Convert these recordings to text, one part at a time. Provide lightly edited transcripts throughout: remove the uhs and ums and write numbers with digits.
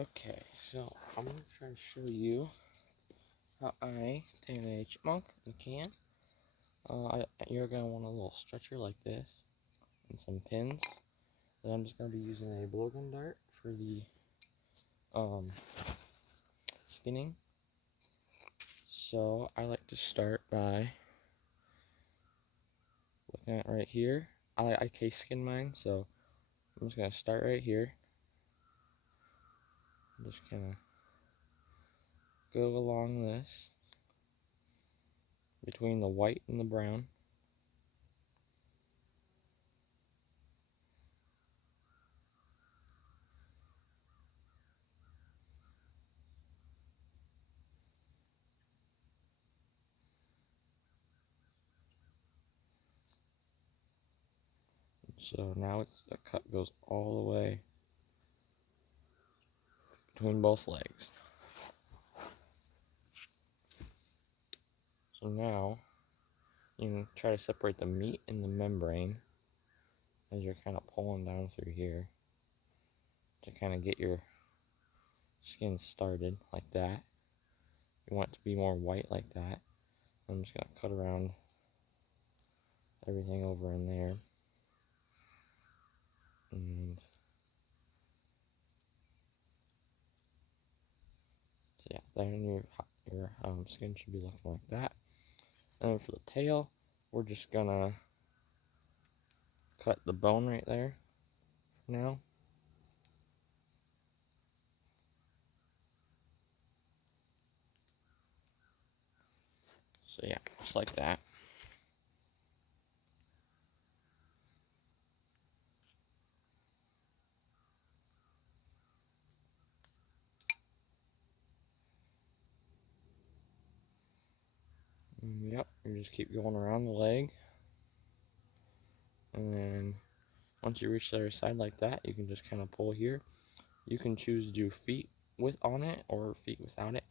Okay, so I'm going to try to show you how I tan a chipmunk in a can. You're going to want a little stretcher like this and some pins. Then I'm just going to be using a blowgun dart for the skinning. So I like to start by looking at right here. I case skin mine, so I'm just going to start right here. Just kind of go along this between the white and the brown. So now the cut goes all the way between both legs. So now you can try to separate the meat and the membrane as you're kind of pulling down through here to kind of get your skin started like that. You want it to be more white like that. I'm just going to cut around everything over in there. And so yeah, then your skin should be looking like that. And then for the tail, we're just going to cut the bone right there for now. So yeah, just like that. Yep, you just keep going around the leg. And then once you reach the other side like that, you can just kind of pull here. You can choose to do feet on it or feet without it.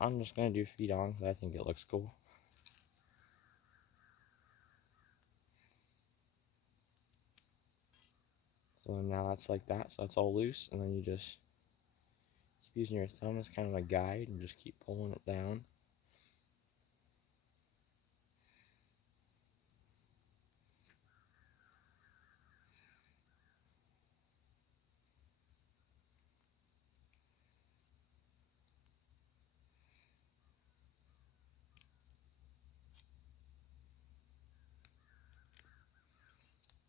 I'm just going to do feet on because I think it looks cool. So now that's like that. So that's all loose. And then you just keep using your thumb as kind of a guide and just keep pulling it down.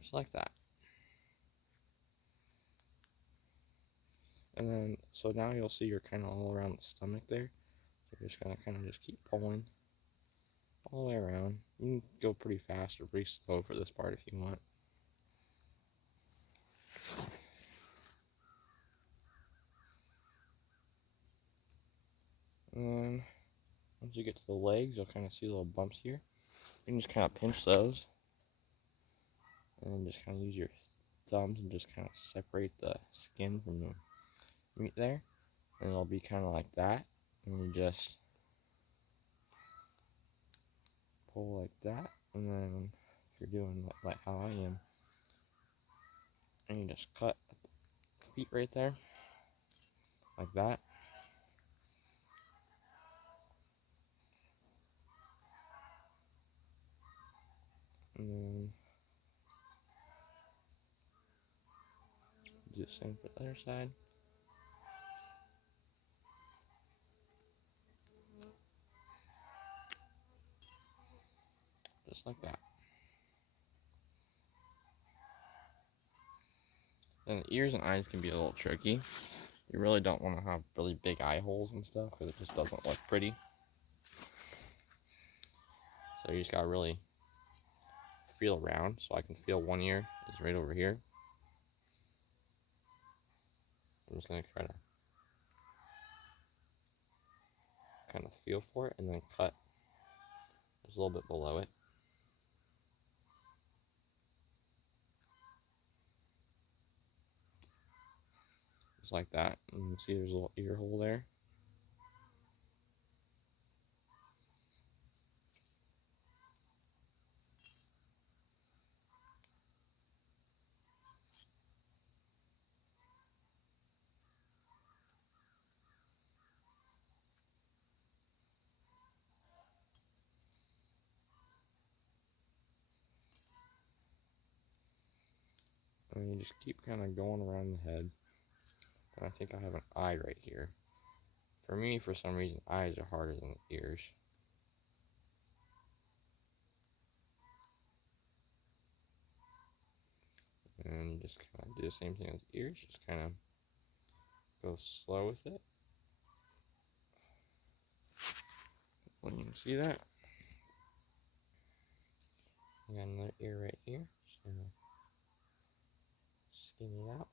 Just like that. And then, so now you'll see you're kind of all around the stomach there. So you're just going to kind of just keep pulling all the way around. You can go pretty fast or pretty slow for this part if you want. And then once you get to the legs, you'll kind of see little bumps here. You can just kind of pinch those. And then just kind of use your thumbs and just kind of separate the skin from the meat there. And it'll be kind of like that. And you just pull like that. And then if you're doing like how I am, and you just cut the feet right there. Like that. And then do the same for the other side. Just like that. And the ears and eyes can be a little tricky. You really don't want to have really big eye holes and stuff because it just doesn't look pretty. So you just gotta really feel around. So I can feel one ear is right over here. I'm just gonna try to kind of feel for it and then cut just a little bit below it. Just like that. And you can see there's a little ear hole there. And you just keep kind of going around the head. And I think I have an eye right here. For me, for some reason, eyes are harder than the ears. And you just kind of do the same thing as ears. Just kind of go slow with it. When you can see that. I got another ear right here. Just gonna skin it out.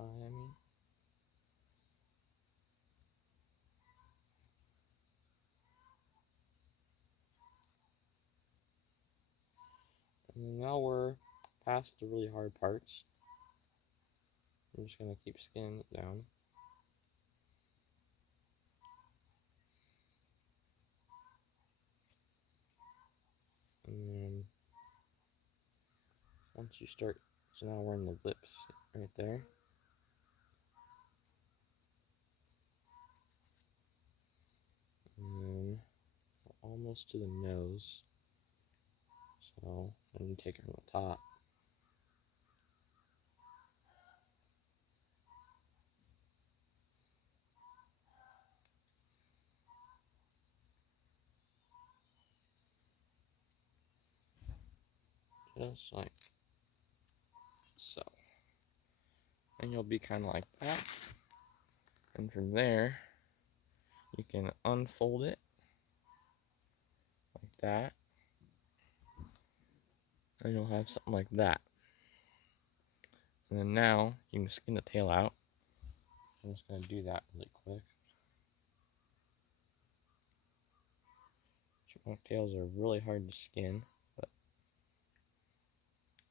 I mean. And now we're past the really hard parts. I'm just gonna keep skinning it down. And then once you start, so now we're in the lips right there. And then we're almost to the nose. So then you take it from the top. Just like so. And you'll be kind of like that. And from there, you can unfold it like that. And you'll have something like that. And then now you can skin the tail out. I'm just going to do that really quick. Chipmunk tails are really hard to skin, but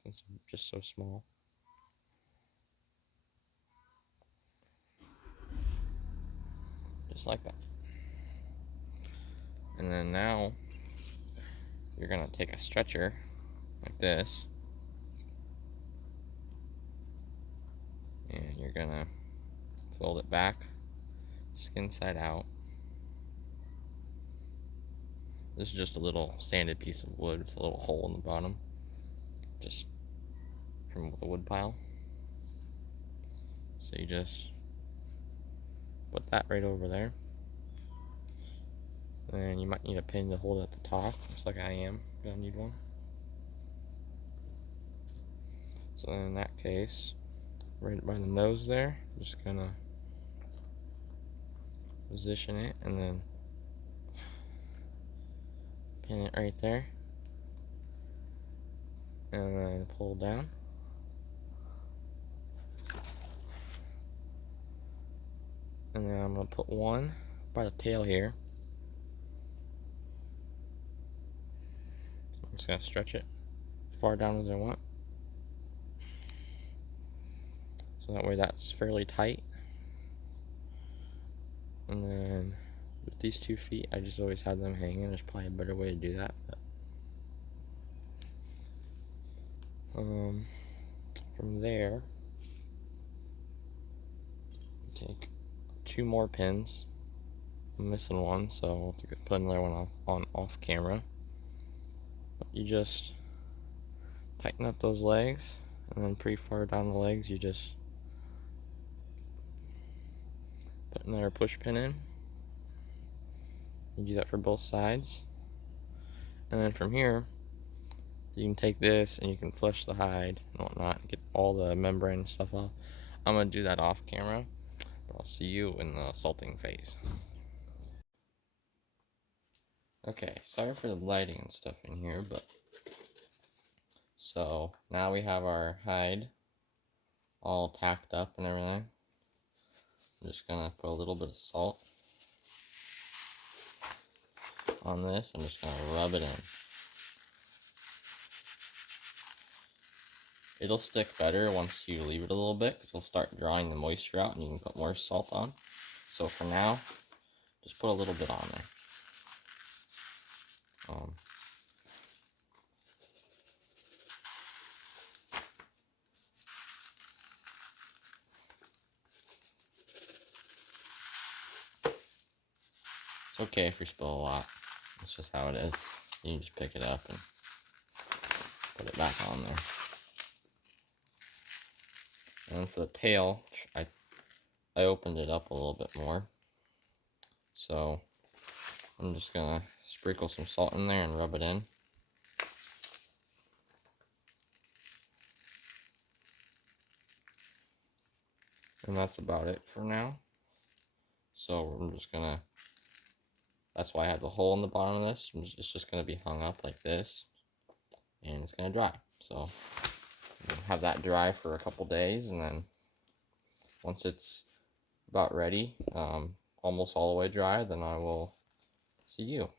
it's just so small. Just like that. And then now you're going to take a stretcher like this. And you're going to fold it back, skin side out. This is just a little sanded piece of wood with a little hole in the bottom, just from the wood pile. So you just put that right over there. And you might need a pin to hold it at the top, just like I am. Gonna need one. So then in that case, right by the nose there, just gonna position it and then pin it right there. And then pull down. And then I'm gonna put one by the tail here. I'm just gonna stretch it as far down as I want. So that way that's fairly tight. And then with these 2 feet, I just always have them hanging. There's probably a better way to do that. But, from there, take 2 more pins. I'm missing one, so I'll have to put another one off camera. But you just tighten up those legs, and then pretty far down the legs, you just put another push pin in. You do that for both sides. And then from here, you can take this and you can flush the hide and whatnot, get all the membrane and stuff off. I'm gonna do that off camera, but I'll see you in the salting phase. Okay, sorry for the lighting and stuff in here, but so now we have our hide all tacked up and everything. I'm just gonna put a little bit of salt on this. I'm just gonna rub it in. It'll stick better once you leave it a little bit, because it'll start drawing the moisture out and you can put more salt on. So for now, just put a little bit on there. It's okay if you spill a lot. That's just how it is. You can just pick it up and put it back on there. And for the tail, I opened it up a little bit more. So I'm just gonna sprinkle some salt in there and rub it in. And that's about it for now. So I'm just gonna, that's why I have the hole in the bottom of this. It's just gonna be hung up like this, and it's gonna dry. So have that dry for a couple days, and then once it's about ready, almost all the way dry, then I will see you.